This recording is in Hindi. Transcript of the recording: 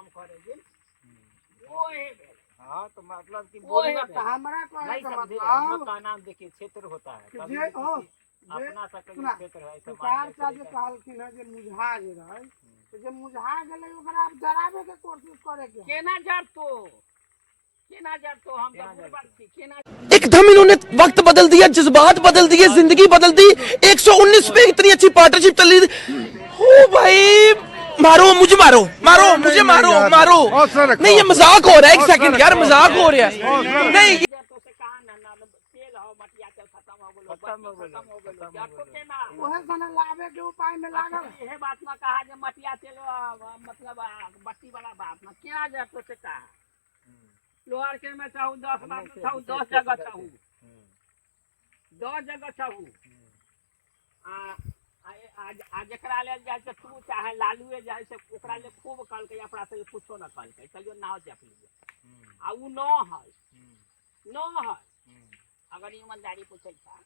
काम करेगी वो है। हाँ तो मतलब कि वो है हमरा को नहीं है समझे, मतलब हम लोग का नाम देखिए क्षेत्र होता है, कभी जे भी ओ किसी अपना सा कहीं सुना, क्षेत्र है ऐसा सरकार मानने का के जे लिए कहलखिन है जे मुझा गेलै तो जे मुझा गेलै ओकरा आप जराबे के कोशिश करे के केना जर तो हम तो बुढ़ बात थी केना एकदम इन्होंने वक्त बदल दिया, जज्बात बदल दिए, जिंदगी बदल दी। 119 पे इतनी अच्छी पार्टनरशिप चल रही थी। ओ भाई मारो मुझे, मारो मारो मुझे, मारो मारो। नहीं ये मजाक हो रहा है, एक सेकंड यार, मजाक हो रहा है। नहीं तो से कहा ना तेल हो मटिया तेल खत्म हो गेलो खत्म हो खत्म हो गेलो खत्म जर हो तो गेलो। केना ओहे सने लावे के उपाय में लागल यह बात ना कहा जे मटिया तेल मतलब बत्ती वाला बात ना क्या जर तो से कहा लोहार के में चाहूँ 10 बात चाहूँ 10 जगह चाहूँ 10 जगह चाहूँ आज एकरा ले जाय से तू चाहे लालूए जाय से ओकरा ले खूब कल के अपना से कुछो ना कल के चलियो नाव जप लीजिए आ उ न है अगर ईमानदारी पूछे था